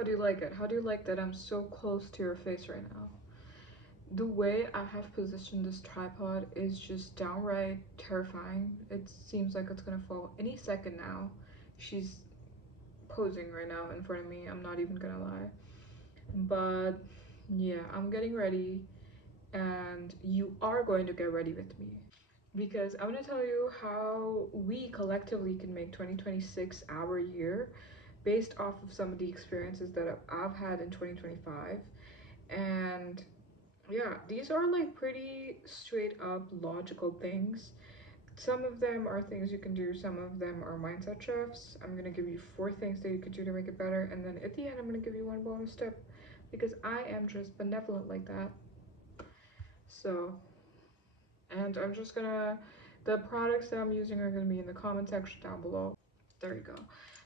How do you like it? How do you like that I'm so close to your face right now? The way I have positioned this tripod is just downright terrifying. It seems like it's gonna fall any second now. She's posing right now in front of me, I'm not even gonna lie. But yeah, I'm getting ready, and you are going to get ready with me because I'm gonna tell you how we collectively can make 2026 our year based off of some of the experiences that I've had in 2025. And yeah, these are like pretty straight up logical things. Some of them are things you can do, some of them are mindset shifts. I'm gonna give you 4 things that you could do to make it better, and then at the end, I'm gonna give you one bonus tip because I am just benevolent like that. So, and I'm just gonna, the products that I'm using are gonna be in the comment section down below. There you go.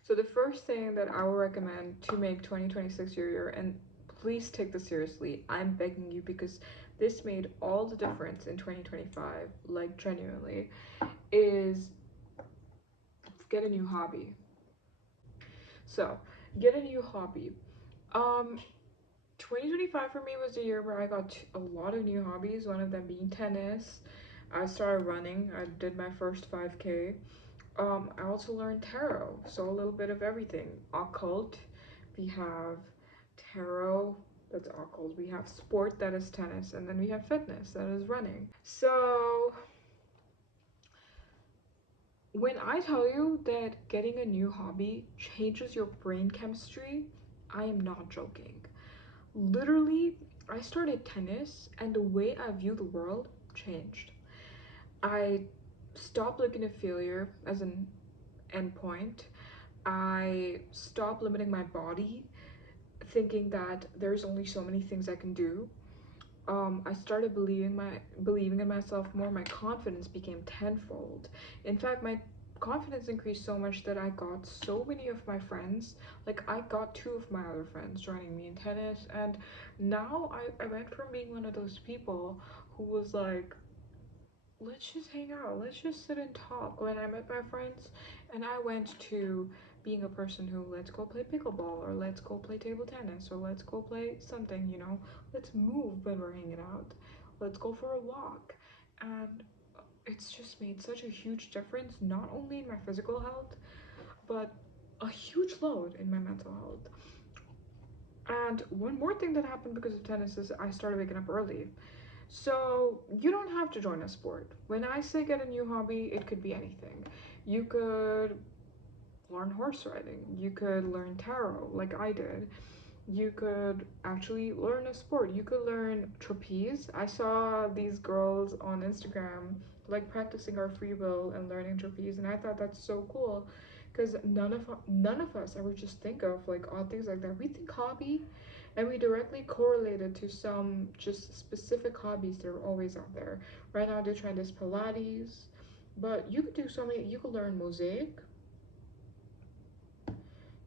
So, the first thing that I will recommend to make 2026 your year, and please take this seriously, I'm begging you because this made all the difference in 2025, like genuinely, is get a new hobby. So, get a new hobby. Um, 2025 for me was the year where I got a lot of new hobbies, one of them being tennis. I started running, I did my first 5K. I also learned tarot, so a little bit of everything. Occult, we have tarot, that's occult. We have sport, that is tennis, and then we have fitness, that is running. So, when I tell you that getting a new hobby changes your brain chemistry, I am not joking. Literally, I started tennis and the way I view the world changed. I stopped looking at failure as an endpoint. I stopped limiting my body, thinking that there's only so many things I can do. I started believing in myself more. My confidence became tenfold. In fact, my confidence increased so much that I got so many of my friends, like I got 2 of my other friends joining me in tennis, and now I went from being one of those people who was like, let's just hang out, let's just sit and talk when I met my friends, and I went to being a person who, let's go play pickleball, or let's go play table tennis, or let's go play something, let's move when we're hanging out, let's go for a walk. And it's just made such a huge difference, not only in my physical health, but a huge load in my mental health. And one more thing that happened because of tennis is I started waking up early. So you don't have to join a sport. When I say get a new hobby, it could be anything. You could learn horse riding. You could learn tarot, like I did. You could actually learn a sport. You could learn trapeze. I saw these girls on Instagram like practicing our free will and learning trapeze, and I thought that's so cool because none of us ever just think of like odd things like that. We think hobby, and we directly correlate it to some just specific hobbies that are always out there. Right now they're trying this Pilates, but you could do so many. You could learn mosaic.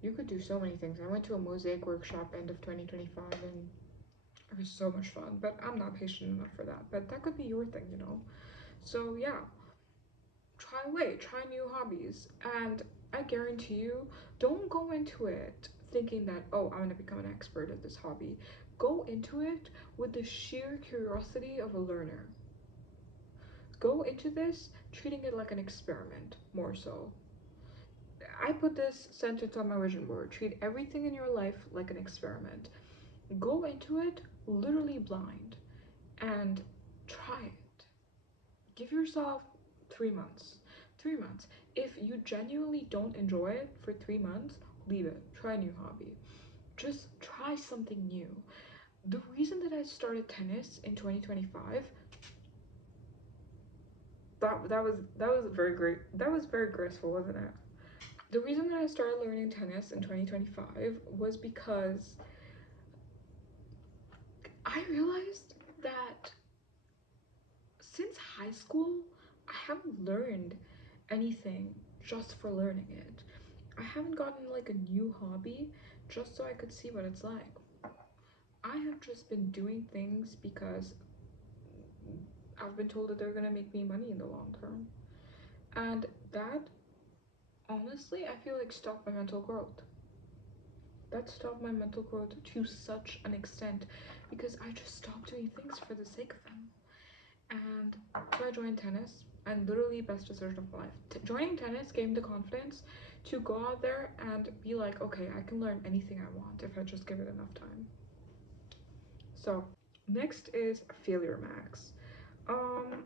You could do so many things. I went to a mosaic workshop end of 2025, and it was so much fun, but I'm not patient enough for that. But that could be your thing. So yeah, try new hobbies, and I guarantee you, don't go into it thinking that, oh, I'm gonna become an expert at this hobby. Go into it with the sheer curiosity of a learner. Go into this treating it like an experiment, more so. I put this sentence on my vision board: treat everything in your life like an experiment. Go into it literally blind and try it. Give yourself 3 months. 3 months. If you genuinely don't enjoy it for 3 months, leave it. Try a new hobby. Just try something new. The reason that I started tennis in 2025, that was very great. That was very graceful, wasn't it? The reason that I started learning tennis in 2025 was because I realized that since high school, I haven't learned anything just for learning it. I haven't gotten like a new hobby just so I could see what it's like. I have just been doing things because I've been told that they're gonna make me money in the long term. And that, honestly, I feel like stopped my mental growth. That stopped my mental growth to such an extent because I just stopped doing things for the sake of them. And so I joined tennis, and literally best decision of my life. Joining tennis gave me the confidence to go out there and be like, okay, I can learn anything I want if I just give it enough time. So next is Failure Max. Um,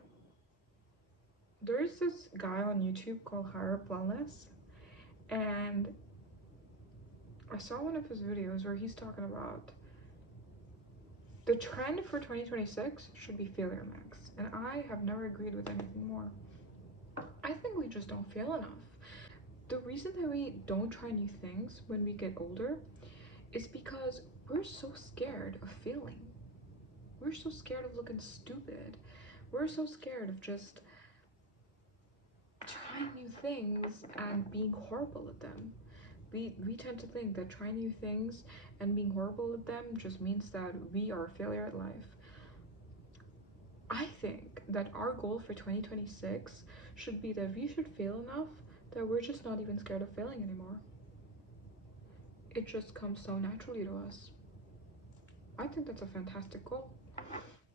there's this guy on YouTube called Higher Wellness, and I saw one of his videos where he's talking about the trend for 2026 should be failure max, and I have never agreed with anything more. I think we just don't fail enough. The reason that we don't try new things when we get older is because we're so scared of failing. We're so scared of looking stupid. We're so scared of just trying new things and being horrible at them. We tend to think that trying new things and being horrible at them just means that we are a failure at life. I think that our goal for 2026 should be that we should fail enough that we're just not even scared of failing anymore. It just comes so naturally to us. I think that's a fantastic goal.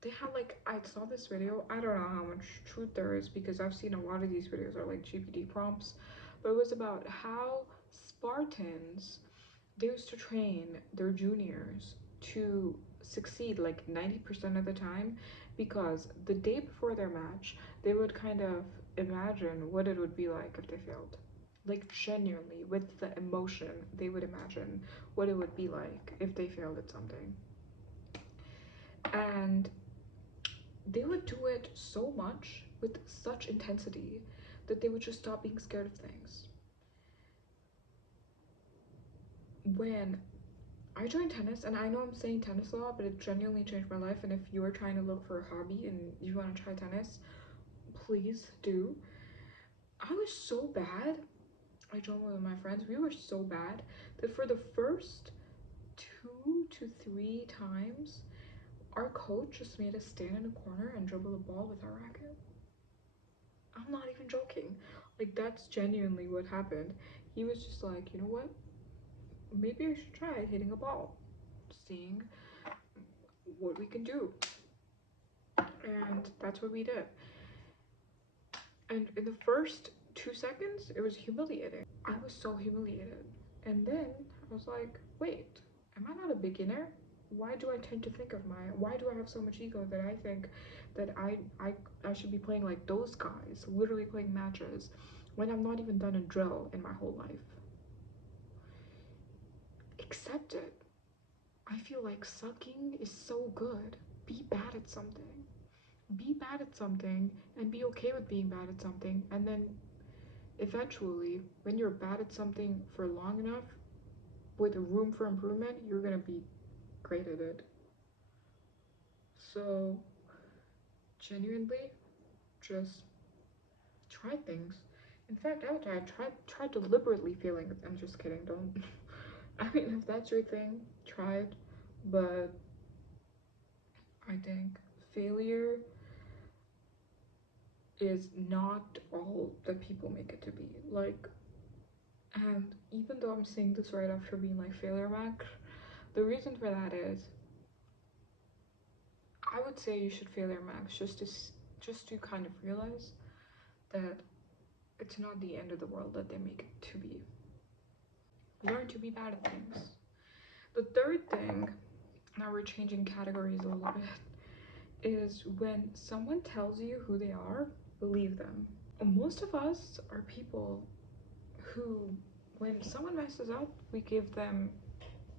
They had like, I saw this video, I don't know how much truth there is because I've seen a lot of these videos are like GPT prompts, but it was about how Spartans, they used to train their juniors to succeed like 90% of the time because the day before their match, they would kind of imagine what it would be like if they failed. Like, genuinely, with the emotion, they would imagine what it would be like if they failed at something. And they would do it so much with such intensity that they would just stop being scared of things. When I joined tennis, and I know I'm saying tennis a lot, but it genuinely changed my life. And if you are trying to look for a hobby and you want to try tennis, please do. I was so bad. I joined with my friends. We were so bad that for the first 2 to 3 times, our coach just made us stand in a corner and dribble the ball with our racket. I'm not even joking. Like, that's genuinely what happened. He was just like, you know what? Maybe I should try hitting a ball, seeing what we can do. And that's what we did. And in the first 2 seconds, it was humiliating. I was so humiliated. And then I was like, wait, am I not a beginner? Why do I tend to think of why do I have so much ego that I think that I should be playing like those guys, literally playing matches, when I'm not even done a drill in my whole life? Accept it. I feel like sucking is so good. Be bad at something. Be bad at something and be okay with being bad at something. And then eventually, when you're bad at something for long enough, with room for improvement, you're gonna be great at it. So, genuinely, just try things. In fact, I would try deliberately failing. I'm just kidding. Don't. I mean, if that's your thing, try it. But I think failure is not all that people make it to be. Like, and even though I'm saying this right after being like failure max, the reason for that is I would say you should failure max just to kind of realize that it's not the end of the world that they make it to be. Learn to be bad at things. The third thing, now we're changing categories a little bit, is when someone tells you who they are, believe them. Most of us are people who, when someone messes up, we give them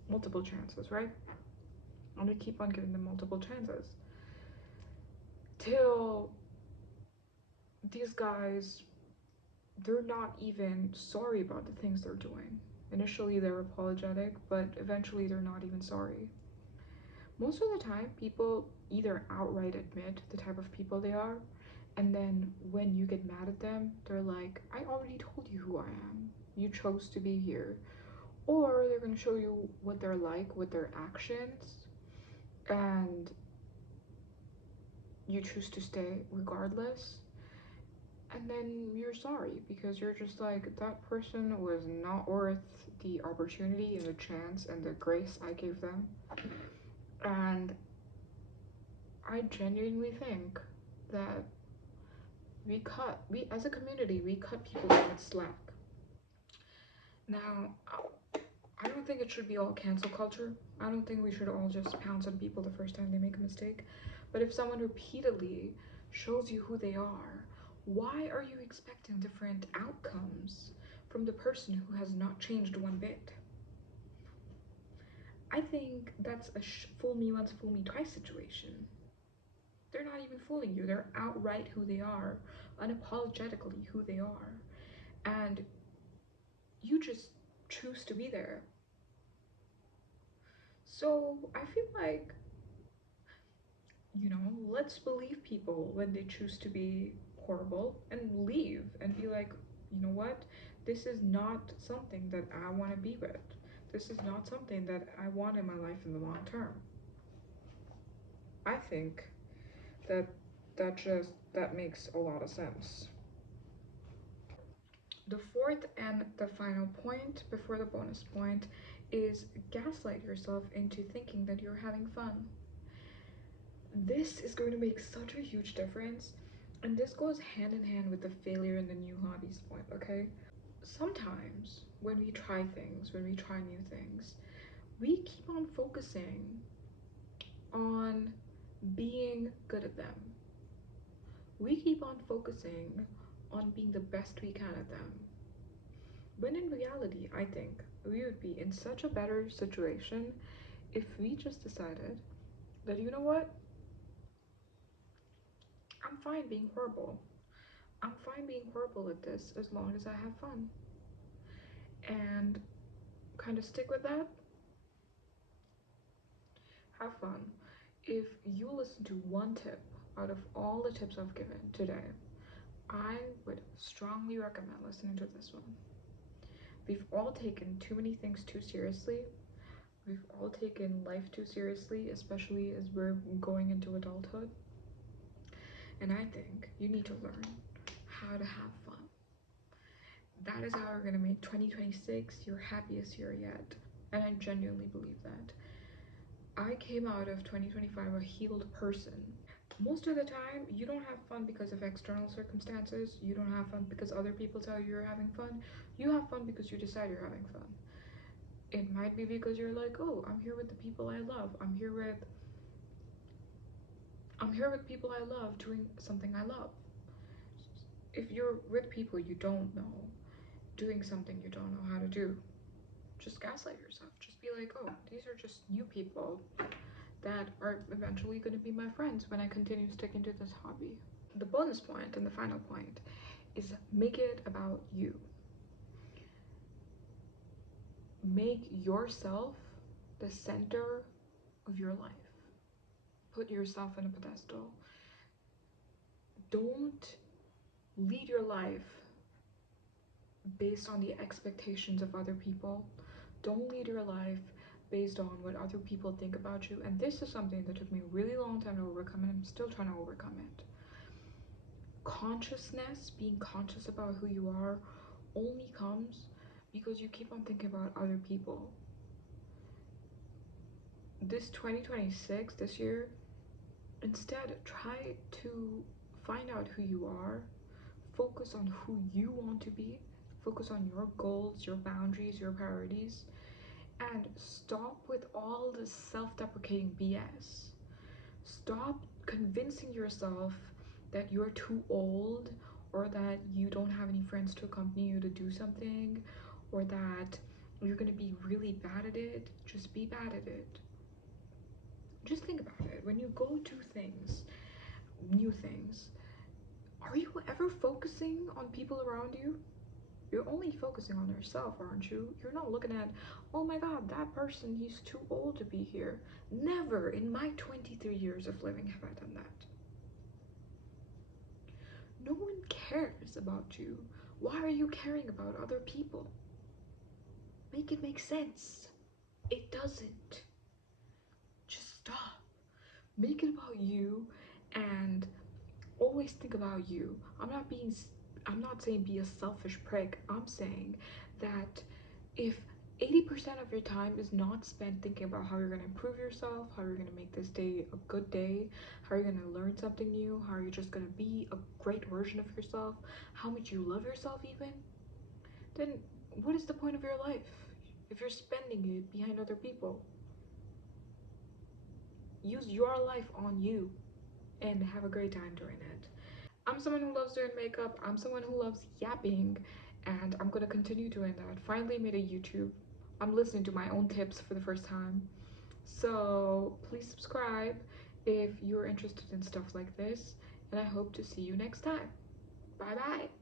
multiple chances, right? And we keep on giving them multiple chances till these guys, they're not even sorry about the things they're doing. Initially they're apologetic, but eventually they're not even sorry. Most of the time people either outright admit the type of people they are, and then when you get mad at them, they're like, I already told you who I am, you chose to be here. Or they're going to show you what they're like with their actions, and you choose to stay regardless. and then you're sorry because you're just like, that person was not worth the opportunity and the chance and the grace I gave them. And I genuinely think that we as a community, we cut people some slack. Now, I don't think it should be all cancel culture. I don't think we should all just pounce on people the first time they make a mistake. But if someone repeatedly shows you who they are, why are you expecting different outcomes from the person who has not changed one bit? I think that's a fool me once, fool me twice situation. They're not even fooling you. They're outright who they are, unapologetically who they are. And you just choose to be there. So I feel like, let's believe people when they choose to be horrible and leave and be like, you know what? This is not something that I want to be with. This is not something that I want in my life in the long term. I think that that makes a lot of sense. The fourth and the final point before the bonus point is gaslight yourself into thinking that you're having fun. This is going to make such a huge difference, and this goes hand in hand with the failure in the new hobbies point, okay? Sometimes when we try things, when we try new things, we keep on focusing on being good at them. We keep on focusing on being the best we can at them. When in reality, I think we would be in such a better situation if we just decided that, you know what, I'm fine being horrible. I'm fine being horrible at this as long as I have fun. And kind of stick with that, have fun. If you listen to one tip out of all the tips I've given today, I would strongly recommend listening to this one. We've all taken too many things too seriously. We've all taken life too seriously, especially as we're going into adulthood. And I think you need to learn how to have fun. That is how we're gonna make 2026 your happiest year yet. And I genuinely believe that. I came out of 2025 a healed person. Most of the time, you don't have fun because of external circumstances. You don't have fun because other people tell you you're having fun. You have fun because you decide you're having fun. It might be because you're like, oh, I'm here with the people I love. I'm here with people I love doing something I love. If you're with people you don't know, doing something you don't know how to do, just gaslight yourself. Just be like, oh, these are just new people that are eventually going to be my friends when I continue sticking to this hobby. The bonus point and the final point is make it about you. Make yourself the center of your life. Put yourself in a pedestal. Don't lead your life based on the expectations of other people. Don't lead your life based on what other people think about you. And this is something that took me a really long time to overcome, and I'm still trying to overcome it. Consciousness, being conscious about who you are, only comes because you keep on thinking about other people. This 2026, this year, instead try to find out who you are, focus on who you want to be, focus on your goals, your boundaries, your priorities, and stop with all this self-deprecating BS. Stop convincing yourself that you're too old, or that you don't have any friends to accompany you to do something, or that you're going to be really bad at it. Just be bad at it. Just think about it. When you go do things, new things, are you ever focusing on people around you? You're only focusing on yourself, aren't you? You're not looking at, oh my god, that person, he's too old to be here. Never in my 23 years of living have I done that. No one cares about you. Why are you caring about other people? Make it make sense. It doesn't. Just stop. Make it about you and always think about you. I'm not being I'm not saying be a selfish prick. I'm saying that if 80% of your time is not spent thinking about how you're going to improve yourself, how you're going to make this day a good day, how you're going to learn something new, how you're just going to be a great version of yourself, how much you love yourself, even, then what is the point of your life if you're spending it behind other people? Use your life on you and have a great time doing it. I'm someone who loves doing makeup, I'm someone who loves yapping, and I'm gonna continue doing that. Finally made a YouTube. I'm listening to my own tips for the first time. So please subscribe if you're interested in stuff like this, and I hope to see you next time. Bye bye.